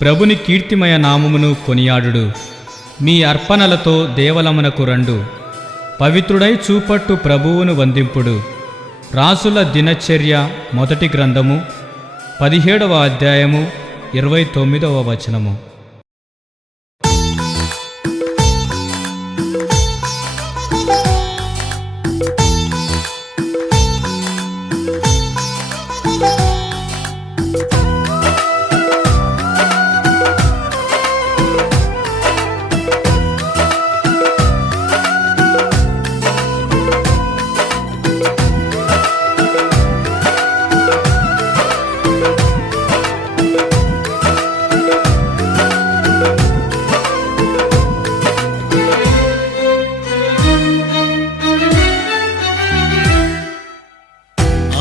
ప్రభుని కీర్తిమయ నామమును కొనియాడుడు. మీ అర్పణలతో దేవలమునకు రండు. పవిత్రుడై చూపట్టు ప్రభువును వందింపుడు. రాసుల దినచర్య మొదటి గ్రంథము 17వ అధ్యాయము 29వ వచనము.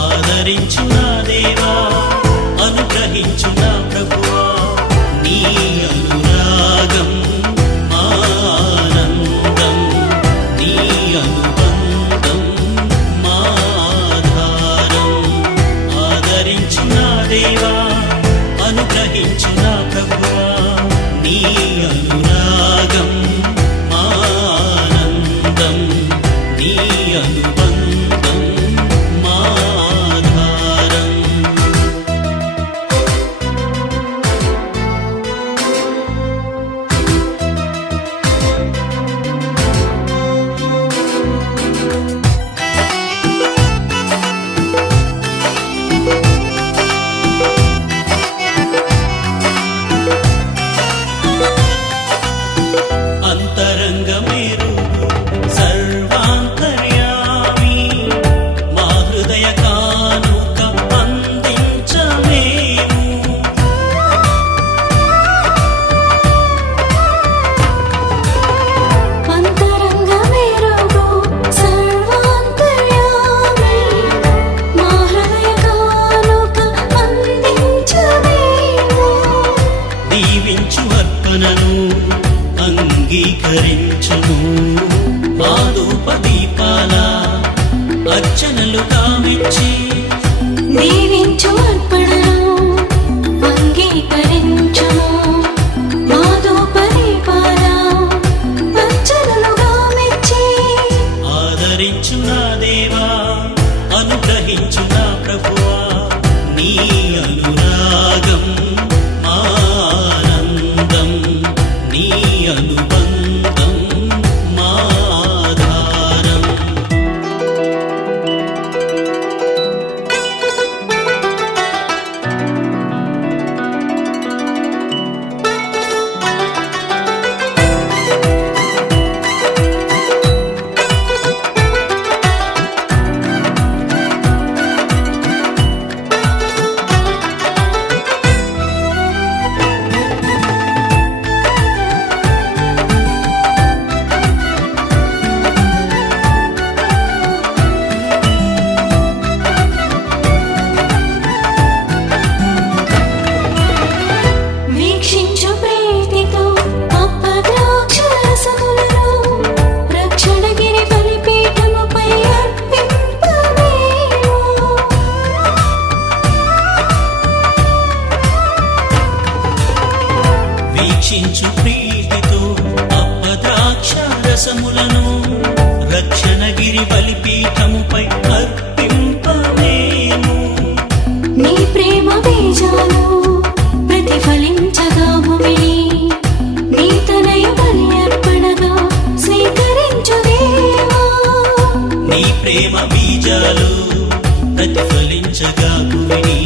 ఆదరించు నా దేవా, అనుగ్రహించు నా ప్రభువా, నీ అనురాగం మా ఆనందం, నీ అనుబంధం మా ఆధారం. ఆదరించు నా దేవా, అనుగ్రహించు నా ప్రభువా, నీ అనురాగం మా ఆనందం, నీ అనుబంధం మా ఆధారం. అంతరంగమేరు సర్వాంతర్యామి, మా హృదయ కానుక అందించమేము. అంతరంగమేరుగు సర్వాంతర్యామి, మా హృదయ కానుక అందించమేము. దీవించు అర్పణను అంగీకరించుము, మా ధూపదీపాల అర్చనలు కావించి. దీవించు అర్పణను అంగీకరించుము, మా ధూపదీపాల అర్చనలుగా మెచ్చి. ఆదరించు నా దేవా, అనుగ్రహించు నా ప్రభువా, నీ అనురాగం మా ఆనందం, నీ అనుబంధం మా ఆధారం. వీక్షించు ప్రీతితో అప్పద్రాక్షరసములను రక్షణగిరి బలిపీఠముపై అర్పింపమేము. వీక్షించు ప్రీతితో అప్పద్రాక్షరసములను రక్షణగిరి బలిపీఠముపై అర్పింపమేము. నీ ప్రేమ బీజాలు ప్రతిఫలించగా భూమిని, నీ తనయు బలి అర్పణగా స్వీకరించు దేవా. నీ ప్రేమ బీజాలు ప్రతిఫలించగా భూమిని,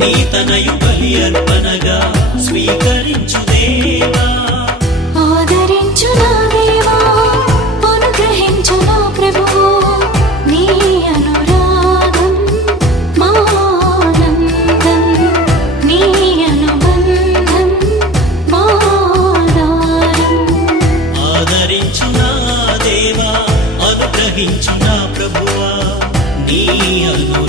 నీ తనయు బలి అర్పణగా స్వీకరించు దేవా. ఆదరించు నా దేవా, అనుగ్రహించు నా ప్రభువా, నీ అనురాగం మా ఆనందం, నీ అనుబంధం మా ఆధారం. ఆదరించు నా దేవా, అనుగ్రహించు నా ప్రభువా, నీ అను